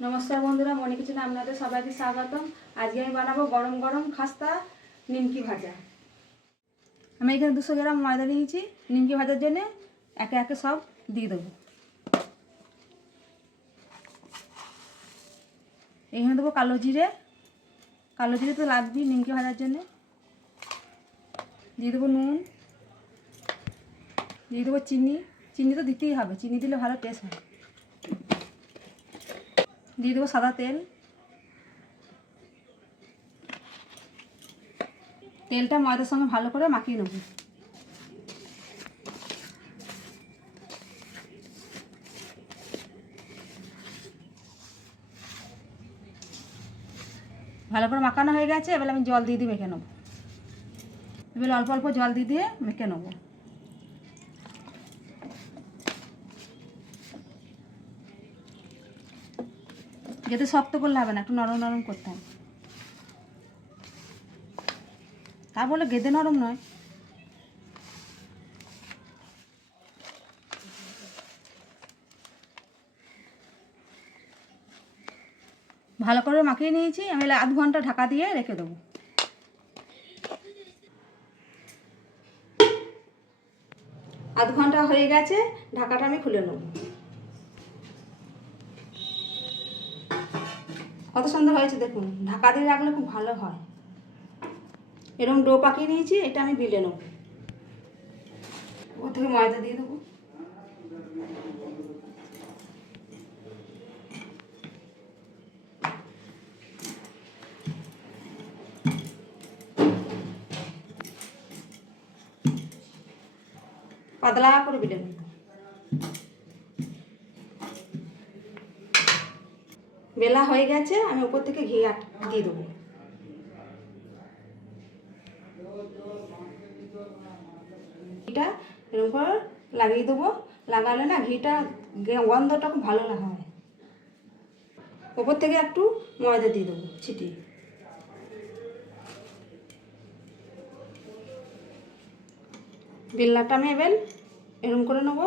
नमस्कार बंधुरा मनी किचेने आपनादेर सबाइके स्वागतम। आज के बानाबो गरम गरम खास्ता निमकी भाजा। আমি এখানে 200 গ্রাম ময়দা নিয়েছি। নিমকি ভাজার জন্য একে একে সব দিয়ে দেবো। এখানে দেবো কালো জিরে তো লাগবেই নিমকি ভাজার জন্য। দিয়ে দেবো নুন, দিয়ে দেবো চিনি তো দিতেই হবে, চিনি দিলে ভালো টেস্ট হয়। দিয়ে দেবো সাদা তেল। তেলটা ময়দার সঙ্গে ভালো করে মাখিয়ে নেব। ভালো করে মাখানো হয়ে গেছে। এবার আমি জল দিয়ে মেখে নেব। এবার অল্প অল্প জল দিয়ে মেখে নেব। যাতে শক্ত করলে হবে না, একটু নরম নরম করতে হবে। তা বলে গেদে নরম নয়। ভালো করে মাখিয়ে নিয়েছি। আমি আধ ঘন্টা ঢাকা দিয়ে রেখে দেবো। আধ ঘন্টা হয়ে গেছে, ঢাকাটা আমি খুলে নেব। কত সুন্দর হয়েছে দেখুন। ঢাকা দিয়ে রাখলে খুব ভালো হয়। এরকম ডো পাকিয়ে নিয়েছি, এটা আমি বেলে নেব। ওর থেকে ময়দা দিয়ে দেবো। পাতলা করে বেলে নেব। বেলা হয়ে গেছে, আমি উপর থেকে ঘি দিয়ে দেবো। ঘিটা এরকম করে লাগিয়ে দেবো। লাগালে না ঘিটা গন্ধটা খুব ভালো না হয়। উপর থেকে একটু ময়দা দিয়ে দেবো ছিটিয়ে। বেলনাটা আমি এবার এরকম করে নেবো।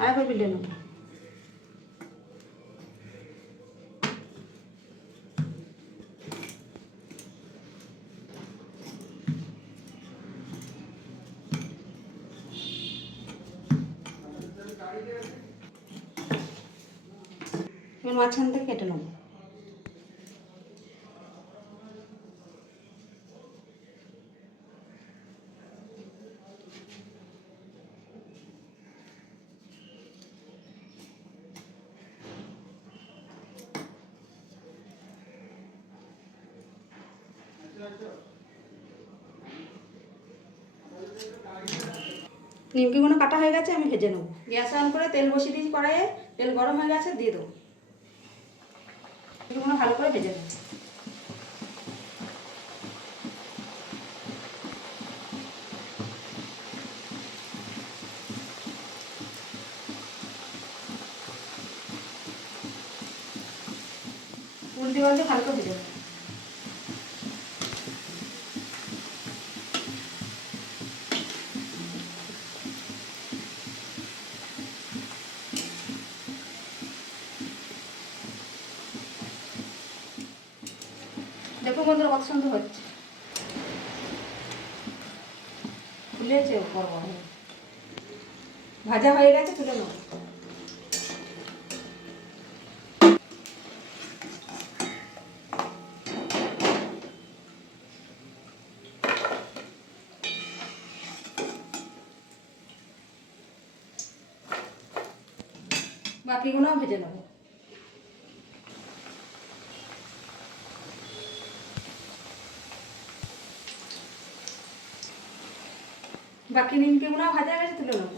আর একবার বেলে নেবো। এবার মাঝখান থেকে কেটে নেবো। নিমকিগুলো কাটা হয়ে গেছে, আমি ভেজে নেব। গ্যাস অন করে তেল বসিয়ে দিয়েছি কড়াইয়ে। তেল গরম হয়ে গেছে, দিয়ে দেবো। এগুলো ভালো করে ভেজে নেব। উল্টে পাল্টে ভালো করে ভেজে নেব। দেখো বন্ধুরা কত সুন্দর হচ্ছে। ফুলেছে উপর ভাজা হয়ে গেছে, তুলে নেব। বাকিগুলো ভেজে নেব। বাকি নিমকিগুলো ভাজা গেছে, তুলে নেব।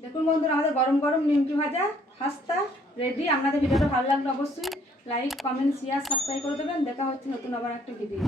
দেখুন বন্ধুরা, আমাদের গরম গরম নিমকি ভাজা খাস্তা রেডি। আপনাদের ভিডিওটা ভালো লাগলে অবশ্যই লাইক, কমেন্ট, শেয়ার, সাবস্ক্রাইব করে দেবেন। দেখা হচ্ছে নতুন আবার একটা ভিডিও।